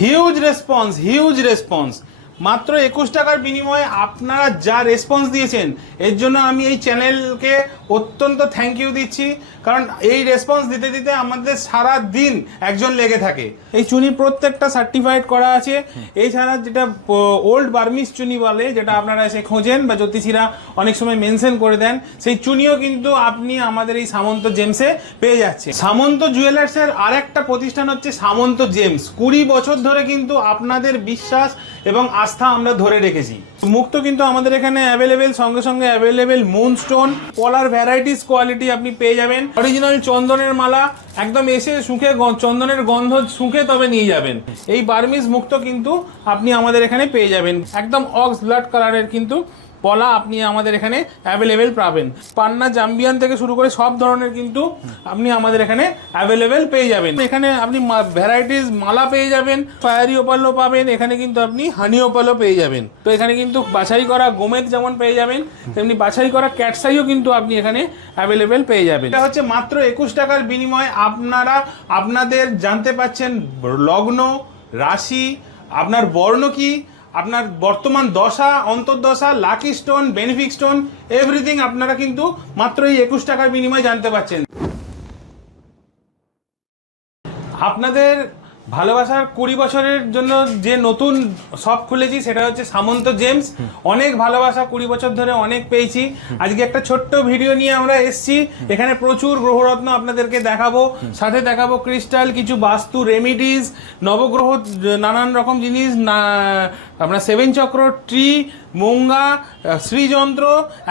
Huge response huge response মাত্র একুশ টাকার বিনিময়ে আপনারা যা রেসপন্স দিয়েছেন, এর জন্য আমি এই চ্যানেলকে অত্যন্ত থ্যাংক ইউ দিচ্ছি। কারণ এই রেসপন্স দিতে দিতে আমাদের সারা দিন একজন লেগে থাকে। এই চুনি প্রত্যেকটা সার্টিফাইড করা আছে। এছাড়া যেটা ওল্ড বার্মিস চুনি বলে, যেটা আপনারা এসে খোঁজেন বা জ্যোতিষীরা অনেক সময় মেনশন করে দেন, সেই চুনিও কিন্তু আপনি আমাদের এই সামন্ত জেমসে পেয়ে যাচ্ছে সামন্ত জুয়েলার্সের আরেকটা প্রতিষ্ঠান হচ্ছে সামন্ত জেমস কুড়ি বছর ধরে কিন্তু আপনাদের বিশ্বাস এবং আস্থা আমরা ধরে রেখেছি। মুক্ত কিন্তু আমাদের এখানে অ্যাভেলেবেল সঙ্গে সঙ্গে অ্যাভেলেবেল মুন স্টোন পলার ভ্যারাইটিস কোয়ালিটি আপনি পেয়ে যাবেন। অরিজিনাল চন্দনের মালা, একদম এসে শুকে চন্দনের গন্ধ শুকে তবে নিয়ে যাবেন। এই বার্মিস মুক্ত কিন্তু আপনি আমাদের এখানে পেয়ে যাবেন। একদম অক্স ব্লাড কালারের কিন্তু পলা আপনি আমাদের এখানে অ্যাভেলেবেল পাবেন। পান্না জাম্বিয়ান থেকে শুরু করে সব ধরনের কিন্তু আপনি আমাদের এখানে অ্যাভেলেবেল পেয়ে যাবেন। এখানে আপনি ভ্যারাইটিস মালা পেয়ে যাবেন ফায়ারি ওপালও পাবেন, এখানে কিন্তু আপনি হানি ওপালও পেয়ে যাবেন। তো এখানে কিন্তু বাছাই করা গোমেদ যেমন পেয়ে যাবেন, তেমনি বাছাই করা ক্যাটসাইও কিন্তু আপনি এখানে অ্যাভেলেবেল পেয়ে যাবেন। এটা হচ্ছে মাত্র একুশ টাকার বিনিময়ে আপনারা, আপনাদের জানতে পাচ্ছেন লগ্ন, রাশি, আপনার বর্ণ কি আপনার বর্তমান দশা, অন্তর্দশা lucky stone benefic stone everything আপনারা কিন্তু মাত্র এই একুশ টাকার বিনিময়ে জানতে পারছেন। আপনাদের ভালোবাসার কুড়ি বছরের জন্য যে নতুন শপ খুলেছি, সেটা হচ্ছে সামন্ত জেমস। অনেক ভালোবাসা কুড়ি বছর ধরে অনেক পেয়েছি। আজকে একটা ছোট্ট ভিডিও নিয়ে আমরা এসছি। এখানে প্রচুর গ্রহরত্ন আপনাদেরকে দেখাবো। সাথে দেখাবো ক্রিস্টাল, কিছু বাস্তু রেমিডিস নবগ্রহ, নানান রকম জিনিস, না, আমরা সেভেন চক্র, ট্রি, মোঙ্গা, শ্রীযন্ত্র,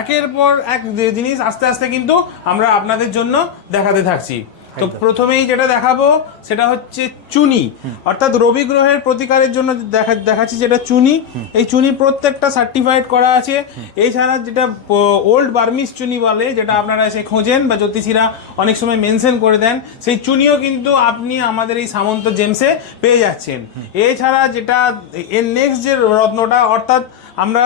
একের পর এক জিনিস আস্তে আস্তে কিন্তু আমরা আপনাদের জন্য দেখাতে থাকছি। তো প্রথমেই যেটা দেখাবো সেটা হচ্ছে চুনি। অর্থাৎ রবি গ্রহের প্রতিকারের জন্য দেখা দেখাচ্ছি যেটা চুনি। এই চুনি প্রত্যেকটা সার্টিফাইড করা আছে। এছাড়া যেটা ওল্ড বার্মিস চুনি বলে যেটা আপনারা এসে খোঁজেন বা জ্যোতিষীরা অনেক সময় মেনশন করে দেন সেই চুনিও কিন্তু আপনি আমাদের এই সামন্ত জেমসে পেয়ে যাচ্ছেন। এছাড়া যেটা এর নেক্সট যে রত্নটা অর্থাৎ আমরা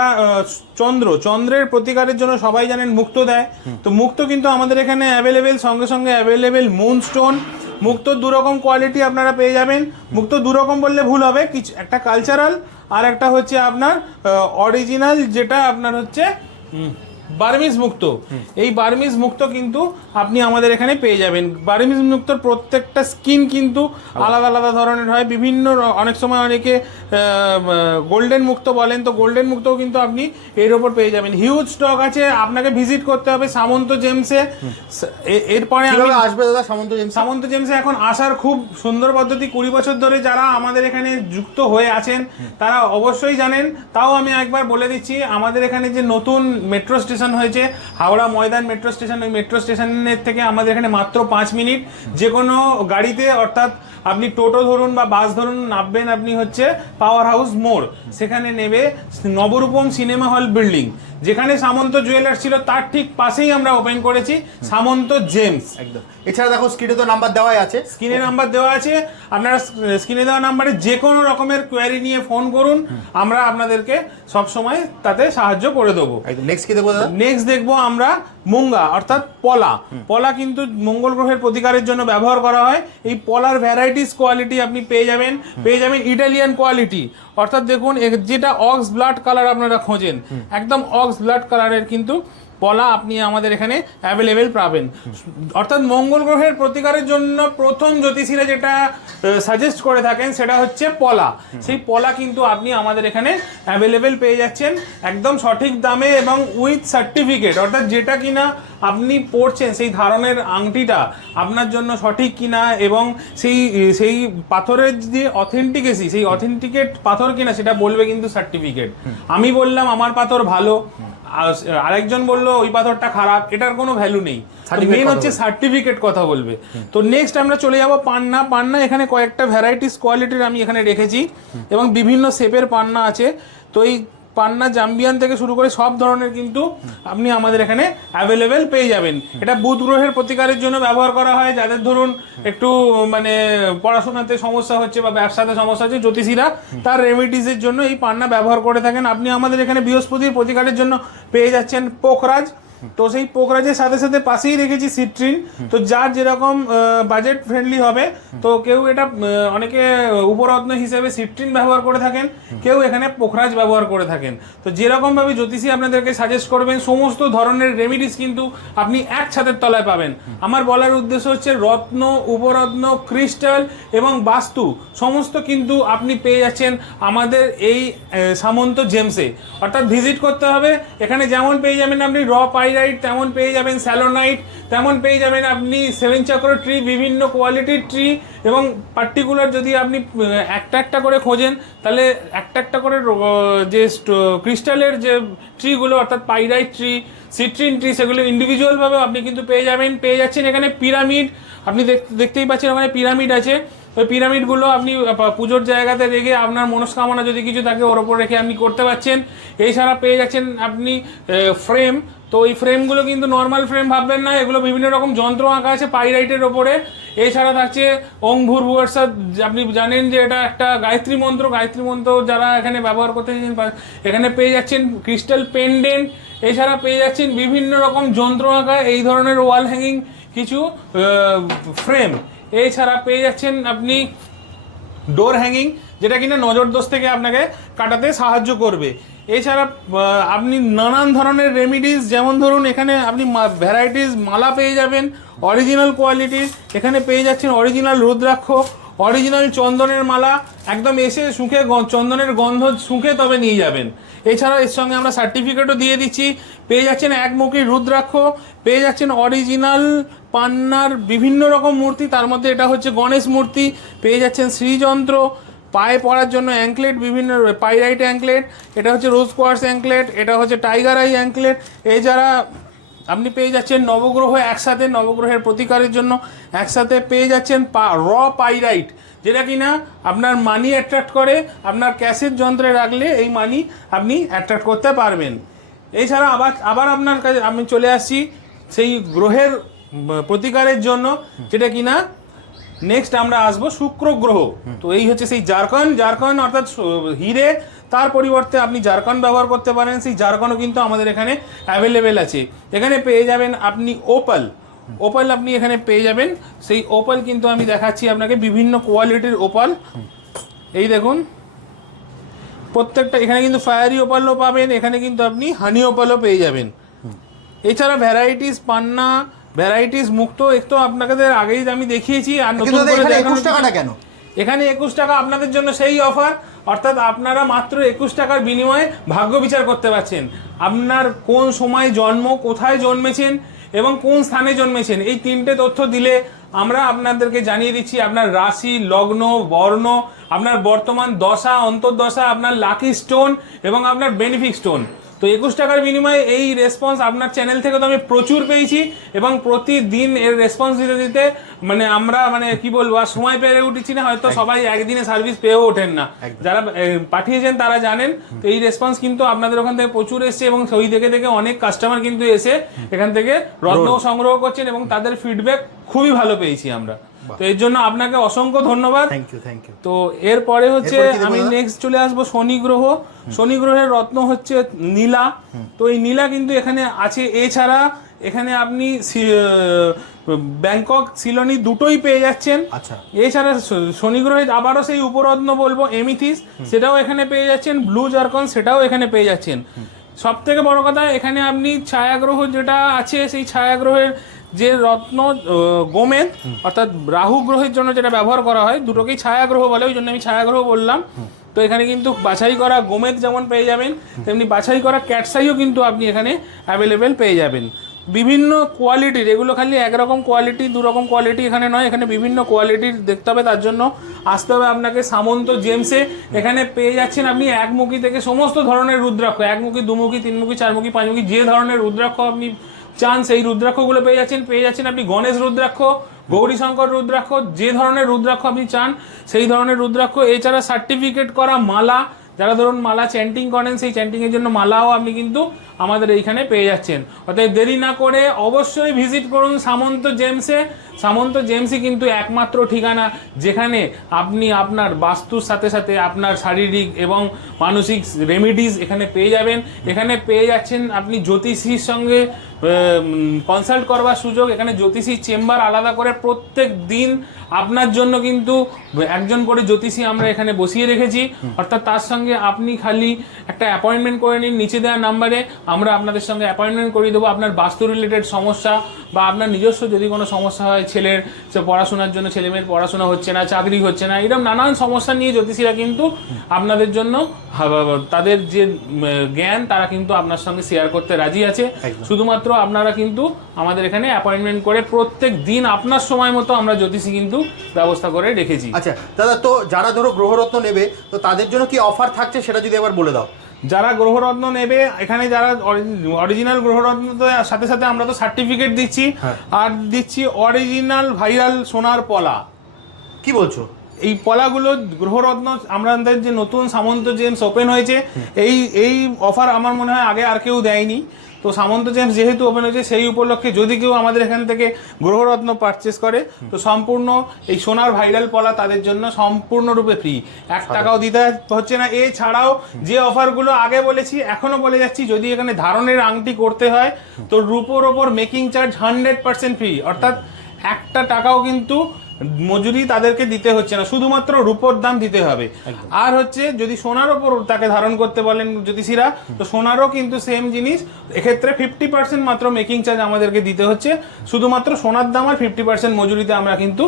চন্দ্র, চন্দ্রের প্রতিকারের জন্য সবাই জানেন মুক্ত দেয়। তো মুক্ত কিন্তু আমাদের এখানে অ্যাভেলেবেল সঙ্গে সঙ্গে অ্যাভেলেবেল মুন স্টোন মুক্ত দুরকম কোয়ালিটি আপনারা পেয়ে যাবেন। মুক্ত দুরকম বললে ভুল হবে। কিছু, একটা কালচারাল আর একটা হচ্ছে আপনার অরিজিনাল যেটা আপনার হচ্ছে বার্মিস মুক্ত। এই বার্মিস মুক্ত কিন্তু আপনি আমাদের এখানে পেয়ে যাবেন। বার্মিস মুক্তর প্রত্যেকটা স্কিন কিন্তু আলাদা আলাদা ধরনের হয়। বিভিন্ন অনেক সময় অনেকে গোল্ডেন মুক্ত বলেন তো গোল্ডেন মুক্তও কিন্তু আপনি এর ওপর পেয়ে যাবেন। হিউজ স্টক আছে আপনাকে ভিজিট করতে হবে সামন্ত জেমসে। এরপরে আসবে দাদা সামন্ত জেমস? সামন্ত জেমসে এখন আসার খুব সুন্দর পদ্ধতি। কুড়ি বছর ধরে যারা আমাদের এখানে যুক্ত হয়ে আছেন তারা অবশ্যই জানেন। তাও আমি একবার বলে দিচ্ছি আমাদের এখানে যে নতুন মেট্রো স্টেশন হয়েছে, হাওড়া ময়দান মেট্রো স্টেশন ওই মেট্রো স্টেশনের থেকে আমাদের এখানে মাত্র পাঁচ মিনিট। যে কোনো গাড়িতে, অর্থাৎ আপনি টোটো ধরুন বা বাস ধরুন, নামবেন আপনি হচ্ছে পাওয়ার হাউস মোড়। সেখানে নেবে নবরূপম সিনেমা হল বিল্ডিং যেখানে সামন্ত জুয়েলার্স ছিল তার ঠিক পাশেই আমরা ওপেন করেছি সামন্ত জেমস একদম। এছাড়া দেখো স্ক্রিনে তো নাম্বার দেওয়াই আছে। স্ক্রিনে নাম্বার দেওয়া আছে। আপনারা স্ক্রিনে দেওয়া নাম্বারে যে কোনো রকমের কোয়ারি নিয়ে ফোন করুন। আমরা আপনাদেরকে সব সময় তাতে সাহায্য করে দেবো। নেক্সট কি দেখব নেক্সট দেখব আমরা মুঙ্গা অর্থাৎ পলা। পলা কিন্তু মঙ্গল গ্রহের প্রতিকারের জন্য ব্যবহার করা হয়। এই পলার ভ্যারাইটিস কোয়ালিটি আপনি পেয়ে যাবেন। পেয়ে যাবেন ইটালিয়ান কোয়ালিটি অর্থাৎ দেখুন যেটা অক্স ব্লাড কালার আপনারা খোঁজেন একদম অক্স ব্লাড কালারের কিন্তু পলা আপনি আমাদের এখানে অ্যাভেলেবেল পাবেন। অর্থাৎ মঙ্গল গ্রহের প্রতিকারের জন্য প্রথম জ্যোতিষীরা যেটা সাজেস্ট করে থাকেন সেটা হচ্ছে পলা। সেই পলা কিন্তু আপনি আমাদের এখানে অ্যাভেলেবেল পেয়ে যাচ্ছেন একদম সঠিক দামে এবং উইথ সার্টিফিকেট অর্থাৎ যেটা কিনা আপনি পড়ছেন সেই ধারণের আংটিটা আপনার জন্য সঠিক কিনা এবং সেই সেই পাথরের যে অথেন্টিকেসি সেই অথেন্টিকেট পাথর কিনা সেটা বলবে কিন্তু সার্টিফিকেট আমি বললাম আমার পাথর ভালো। আরেকজন বলল ওই পাথরটা খারাপ। এটার কোনো ভ্যালু নেই। মেন হচ্ছে সার্টিফিকেট কথা বলবে। তো নেক্সট আমরা চলে যাব পান্না। পান্না এখানে কয়েকটা ভ্যারাইটিস কোয়ালিটির আমি এখানে রেখেছি এবং বিভিন্ন শেপের পান্না আছে। তো এই পান্না জাম্বিয়ান থেকে শুরু করে সব ধরনের কিন্তু আপনি আমাদের এখানে অ্যাভেলেবেল পেয়ে যাবেন। এটা বুধ গ্রহের প্রতিকারের জন্য ব্যবহার করা হয়। যাদের ধরুন একটু মানে পড়াশোনাতে সমস্যা হচ্ছে বা ব্যবসাতে সমস্যা হচ্ছে, জ্যোতিষীরা তার রেমিডিসের জন্য এই পান্না ব্যবহার করে থাকেন। আপনি আমাদের এখানে বৃহস্পতির প্রতিকারের জন্য পেয়ে যাচ্ছেন পোখরাজ। তো সেই পোকরাজের সাথে সাথে পাশেই রেখেছি সিট্রিন তো যার যেরকম বাজেট ফ্রেন্ডলি হবে, তো কেউ এটা অনেকে উপরত্ন হিসেবে সিট্রিন ব্যবহার করে থাকেন, কেউ এখানে পোখরাজ ব্যবহার করে থাকেন। তো যেরকম ভাবে জ্যোতিষী আপনাদেরকে সাজেস্ট করবেন, সমস্ত ধরনের রেমিডিস কিন্তু আপনি এক ছাদের তলায় পাবেন। আমার বলার উদ্দেশ্য হচ্ছে রত্ন উপরত্ন ক্রিস্টাল এবং বাস্তু, সমস্ত কিন্তু আপনি পেয়ে যাচ্ছেন আমাদের এই সামন্ত জেমসে অর্থাৎ ভিজিট করতে হবে, এখানে যেমন পেয়ে যাবেন আপনি র পাইরাইট তেমন পেয়ে যাবেন স্যালোনাইট তেমন পেয়ে যাবেন আপনি সেভেন চক্র ট্রি বিভিন্ন কোয়ালিটির ট্রি এবং পার্টিকুলার যদি আপনি একটা একটা করে খোঁজেন, তাহলে একটা একটা করে যে ক্রিস্টালের যে ট্রিগুলো অর্থাৎ পাইরাইট ট্রি সিট্রিন ট্রি সেগুলো ইন্ডিভিজুয়ালভাবে আপনি কিন্তু পেয়ে যাবেন, পেয়ে যাচ্ছেন এখানে পিরামিড আপনি দেখতেই পাচ্ছেন ওখানে পিরামিড আছে। ওই পিরামিডগুলো আপনি পুজোর জায়গাতে রেখে আপনার মনস্কামনা যদি কিছু থাকে ওর ওপর রেখে আপনি করতে পারছেন। এছাড়া পেয়ে যাচ্ছেন আপনি ফ্রেম তো এই ফ্রেমগুলো কিন্তু নর্মাল ফ্রেম ভাববেন না, এগুলো বিভিন্ন রকম যন্ত্র আঁকা আছে পাইরাইটের ওপরে। এছাড়া থাকছে ওং ভূর ভুয়ার্সা আপনি জানেন যে এটা একটা গায়ত্রী মন্ত্র গায়ত্রী মন্ত্র যারা এখানে ব্যবহার করতে এখানে পেয়ে যাচ্ছেন ক্রিস্টাল পেন্ডেন্ট এছাড়া পেয়ে যাচ্ছেন বিভিন্ন রকম যন্ত্র আঁকা, এই ধরনের ওয়াল হ্যাঙ্গিং কিছু ফ্রেম এছাড়া পেয়ে যাচ্ছেন আপনি ডোর হ্যাঙ্গিং যেটা কিনা নজর দোষ থেকে আপনাকে কাটাতে সাহায্য করবে। এছাড়া আপনি নানান ধরনের রেমিডিস যেমন ধরুন এখানে আপনি ভ্যারাইটিস মালা পেয়ে যাবেন অরিজিনাল কোয়ালিটির এখানে পেয়ে যাচ্ছেন অরিজিনাল রুদ্রাক্ষ অরিজিনাল চন্দনের মালা, একদম এসে শুঁকে চন্দনের গন্ধ শুঁকে তবে নিয়ে যাবেন। এছাড়া এর সঙ্গে আমরা সার্টিফিকেটও দিয়ে দিচ্ছি, পেয়ে যাচ্ছেন একমুখী রুদ্রাক্ষ, পেয়ে যাচ্ছেন অরিজিনাল পান্নার বিভিন্ন রকম মূর্তি, তার মধ্যে এটা হচ্ছে গণেশ মূর্তি, পেয়ে যাচ্ছেন শ্রীযন্ত্র, পায়ে পড়ার জন্য অ্যাঙ্কলেট বিভিন্ন পাইরাইট অ্যাঙ্কলেট এটা হচ্ছে রোজ কোয়ার্স অ্যাঙ্কলেট এটা হচ্ছে টাইগার আই অ্যাঙ্কলেট এছাড়া আপনি পেয়ে যাচ্ছেন নবগ্রহ একসাথে, নবগ্রহের প্রতিকারের জন্য একসাথে পেয়ে যাচ্ছেন পা র পাইরাইট যেটা কিনা আপনার মানি অ্যাট্রাক্ট করে, আপনার ক্যাশের যন্ত্রে রাখলে এই মানি আপনি অ্যাট্রাক্ট করতে পারবেন। এছাড়া আবার আবার আপনার কাছে আমি চলে আসছি, সেই গ্রহের প্রতিকারের জন্য, যেটা কিনা নেক্সট আমরা আসব শুক্র গ্রহ। তো এই হচ্ছে সেই জারকন জারকন অর্থাৎ হিরে, তার পরিবর্তে আপনি জারকন ব্যবহার করতে পারেন। সেই জারকনও কিন্তু আমাদের এখানে অ্যাভেলেবেল আছে। এখানে পেয়ে যাবেন আপনি ওপাল ওপাল আপনি এখানে পেয়ে যাবেন। সেই ওপাল কিন্তু আমি দেখাচ্ছি আপনাকে বিভিন্ন কোয়ালিটির ওপাল এই দেখুন। প্রত্যেকটা, এখানে কিন্তু ফায়ারি ওপালও পাবেন, এখানে কিন্তু আপনি হানি ওপালও পেয়ে যাবেন। এছাড়া ভ্যারাইটিস পান্না ভ্যারাইটিস মুক্ত একটু আপনাদের আগেই আমি দেখিয়েছি আর নতুন করে দেখানোর একুশ টাকাটা কেন? এখানে একুশ টাকা আপনাদের জন্য সেই অফার অর্থাৎ আপনারা মাত্র একুশ টাকার বিনিময়ে ভাগ্য বিচার করতে পারছেন। আপনার কোন সময় জন্ম কোথায় জন্মেছেন এবং কোন স্থানে জন্মেছেন এই তিনটে তথ্য দিলে আমরা আপনাদেরকে জানিয়ে দিচ্ছি আপনার রাশি লগ্ন বর্ণ আপনার বর্তমান দশা অন্তর্দশা আপনার লাকি স্টোন এবং আপনার বেনিফিক স্টোন তো একুশ টাকার বিনিময়ে এই রেসপন্স আপনার চ্যানেল থেকে তো আমি প্রচুর পেয়েছি এবং প্রতিদিন এর রেসপন্স দিতে দিতে মানে আমরা মানে কি বলব আর সময় পেরে উঠেছি না হয়তো সবাই একদিনে সার্ভিস পেয়েও ওঠেন না। যারা পাঠিয়েছেন তারা জানেন। তো এই রেসপন্স কিন্তু আপনাদের ওখান থেকে প্রচুর এসছে এবং সেই দেখে দেখে অনেক কাস্টমার কিন্তু এসে এখান থেকে রত্ন সংগ্রহ করছেন এবং তাদের ফিডব্যাক খুবই ভালো পেয়েছি আমরা। তো এর জন্য আপনাকে অসংখ্য ধন্যবাদ। থ্যাংক ইউ থ্যাংক ইউ তো এরপরে হচ্ছে আমি নেক্সট চলে আসব শনি গ্রহ। শনি গ্রহের রত্ন হচ্ছে নীলা। তো এই নীলা কিন্তু এখানে আছে। এছাড়া এখানে আপনি ব্যাংকক সিলনি দুটোই পেয়ে যাচ্ছেন। আচ্ছা। এছাড়া শনি গ্রহে আবারও সেই উপরত্ন বলব এমিথিস সেটাও এখানে পেয়ে যাচ্ছেন। ব্লু জারকন সেটাও এখানে পেয়ে যাচ্ছেন। সব থেকে বড় কথা এখানে আপনি ছায়াগ্রহ যেটা আছে সেই ছায়াগ্রহের যে রত্ন গোমেদ অর্থাৎ রাহু গ্রহের জন্য যেটা ব্যবহার করা হয় দুটোকেই ছায়াগ্রহ বলে ওই জন্য আমি ছায়াগ্রহ বললাম। তো এখানে কিন্তু বাছাই করা গোমেদ যেমন পেয়ে যাবেন, তেমনি বাছাই করা ক্যাটসাইও কিন্তু আপনি এখানে অ্যাভেলেবেল পেয়ে যাবেন। বিভিন্ন কোয়ালিটির এগুলো খালি একরকম কোয়ালিটি দু রকম কোয়ালিটি এখানে নয়, এখানে বিভিন্ন কোয়ালিটির দেখতে হবে, তার জন্য আসতে হবে আপনাকে সামন্ত জেমসে এখানে পেয়ে যাচ্ছেন আপনি একমুখী থেকে সমস্ত ধরনের রুদ্রাক্ষ একমুখী দুমুখী তিনমুখী চারমুখী পাঁচমুখী যে ধরনের রুদ্রাক্ষ আপনি চান, সেই রুদ্রাক্ষগুলো পেয়ে যাচ্ছেন। পেয়ে যাচ্ছেন আপনি গণেশ রুদ্রাক্ষ গৌরী শঙ্কর রুদ্রাক্ষ, যে ধরনের রুদ্রাক্ষ আপনি চান, সেই ধরনের রুদ্রাক্ষ, এছাড়া সার্টিফিকেট করা মালা, যারা ধরুন মালা চ্যান্টিং করেন, সেই চ্যান্টিং এর জন্য মালাও আপনি কিন্তু আমাদের এইখানে পেয়ে যাচ্ছেন। অতএব দেরি না করে অবশ্যই ভিজিট করুন সামন্ত জেমসে সামন্ত জেমসই কিন্তু একমাত্র ঠিকানা, যেখানে আপনি আপনার বাস্তুর সাথে সাথে আপনার শারীরিক এবং মানসিক রেমিডিজ এখানে পেয়ে যাবেন। এখানে পেয়ে যাচ্ছেন আপনি জ্যোতিষীর সঙ্গে কনসাল্ট করবার সুযোগ। এখানে জ্যোতিষী চেম্বার আলাদা করে প্রত্যেক দিন আপনার জন্য কিন্তু একজন করে জ্যোতিষী আমরা এখানে বসিয়ে রেখেছি। অর্থাৎ তার সঙ্গে আপনি খালি একটা অ্যাপয়েন্টমেন্ট করে নিন নিচে দেওয়া নাম্বারে আমরা আপনাদের সঙ্গে অ্যাপয়েন্টমেন্ট করিয়ে দেবো। আপনার বাস্তু রিলেটেড সমস্যা বা আপনার নিজস্ব যদি কোনো সমস্যা হয় ছেলের সে পড়াশোনার জন্য ছেলে মেয়ের পড়াশোনা হচ্ছে না চাকরি হচ্ছে না এরকম নানান সমস্যা নিয়ে জ্যোতিষীরা কিন্তু আপনাদের জন্য তাদের যে জ্ঞান তারা কিন্তু আপনার সঙ্গে শেয়ার করতে রাজি আছে। শুধুমাত্র আপনারা কিন্তু আমাদের এখানে অ্যাপয়েন্টমেন্ট করে প্রত্যেক দিন আপনার সময় মতো আমরা জ্যোতিষী কিন্তু ব্যবস্থা করে রেখেছি। আচ্ছা দাদা তো যারা ধরো গ্রহরত্ন নেবে তো তাদের জন্য কি অফার থাকছে সেটা যদি একবার বলে দাও। যারা গ্রহরত্ন নেবে এখানে যারা অরিজিনাল গ্রহরত্ন তো সাথে সাথে আমরা তো সার্টিফিকেট দিচ্ছি। হ্যাঁ। আর দিচ্ছি অরিজিনাল ভাইরাল সোনার পলা। কি বলছো? এই পলাগুলো গ্রহরত্ন আমাদের যে নতুন সামন্ত জেমস ওপেন হয়েছে এই এই অফার আমার মনে হয় আগে আর কেউ দেয়নি। তো সামন্ত জেমস যেহেতু ওপেন হয়েছে সেই উপলক্ষে যদি কেউ আমাদের এখান থেকে গ্রহরত্ন পারচেস করে তো সম্পূর্ণ এই সোনার ভাইরাল পলা তাদের জন্য সম্পূর্ণরূপে ফ্রি এক টাকাও দিতে হচ্ছে না। এছাড়াও যে অফারগুলো আগে বলেছি এখনও বলে যাচ্ছি যদি এখানে ধারণের আংটি করতে হয় তো রূপোর ওপর making charge hundred percent free অর্থাৎ একটা টাকাও কিন্তু মজুরি তাদেরকে দিতে হচ্ছে না শুধুমাত্র রূপোর দাম দিতে হবে। আর হচ্ছে যদি সোনার ওপর তাকে ধারণ করতে বলেন জ্যোতিষীরা তো সোনারও কিন্তু সেম জিনিস। এক্ষেত্রে ফিফটি পার্সেন্ট মাত্র মেকিং চার্জ আমাদেরকে দিতে হচ্ছে। শুধুমাত্র সোনার দাম আর ফিফটি পার্সেন্ট মজুরিতে আমরা কিন্তু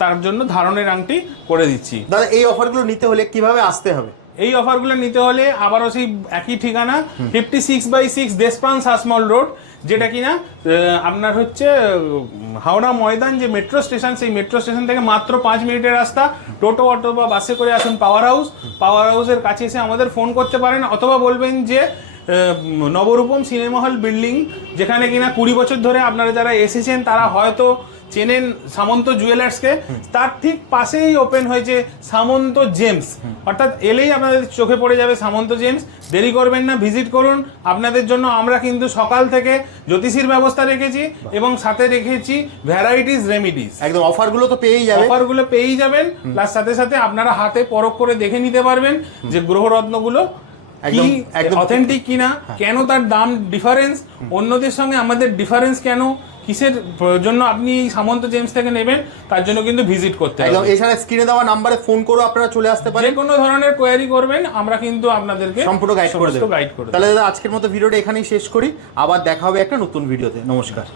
তার জন্য ধারণের আংটি করে দিচ্ছি। দাদা এই অফারগুলো নিতে হলে কীভাবে আসতে হবে? এই অফারগুলো নিতে হলে আবারও সেই একই ঠিকানা fifty six by six Deshapran Sasmal road যেটা কিনা আপনার হচ্ছে হাওড়া ময়দান যে মেট্রো স্টেশন সেই মেট্রো স্টেশন থেকে মাত্র পাঁচ মিনিটের রাস্তা। টোটো, অটো বা বাসে করে আসুন পাওয়ার হাউস পাওয়ার হাউসের কাছে এসে আমাদের ফোন করতে পারেন, অথবা বলবেন যে নবরূপম সিনেমা হল বিল্ডিং যেখানে কিনা কুড়ি বছর ধরে আপনারা যারা এসেছেন তারা হয়তো চেনেন সামন্ত জুয়েলার্সকে। তার ঠিক পাশেই ওপেন হয়েছে সামন্ত জেমস। অর্থাৎ এলেই আপনাদের চোখে পড়ে যাবে সামন্ত জেমস। দেরি করবেন না ভিজিট করুন। আপনাদের জন্য আমরা কিন্তু সকাল থেকে জ্যোতিষীর ব্যবস্থা রেখেছি এবং সাথে রেখেছি ভ্যারাইটিস রেমিডিস একদম অফারগুলো তো পেয়েই যাবে। অফারগুলো পেয়েই যাবেন। প্লাস সাথে সাথে আপনারা হাতে পরখ করে দেখে নিতে পারবেন যে গ্রহরত্নগুলো কি অথেন্টিক কিনা কেন তার দাম ডিফারেন্স অন্যদের সঙ্গে আমাদের ডিফারেন্স কেন কিসের জন্য আপনি সামন্ত জেমস থেকে নেবেন তার জন্য কিন্তু ভিজিট করতে একদম হবে। এছাড়া স্ক্রিনে দেওয়া নাম্বারে ফোন করে আপনারা চলে আসতে পারেন। কোনো ধরনের কোয়ারি করবেন আমরা কিন্তু আপনাদেরকে সম্পূর্ণ গাইড করে দেবো। গাইড করে তাহলে দাদা আজকের মতো ভিডিওটা এখানেই শেষ করি। আবার দেখা হবে একটা নতুন ভিডিওতে। নমস্কার।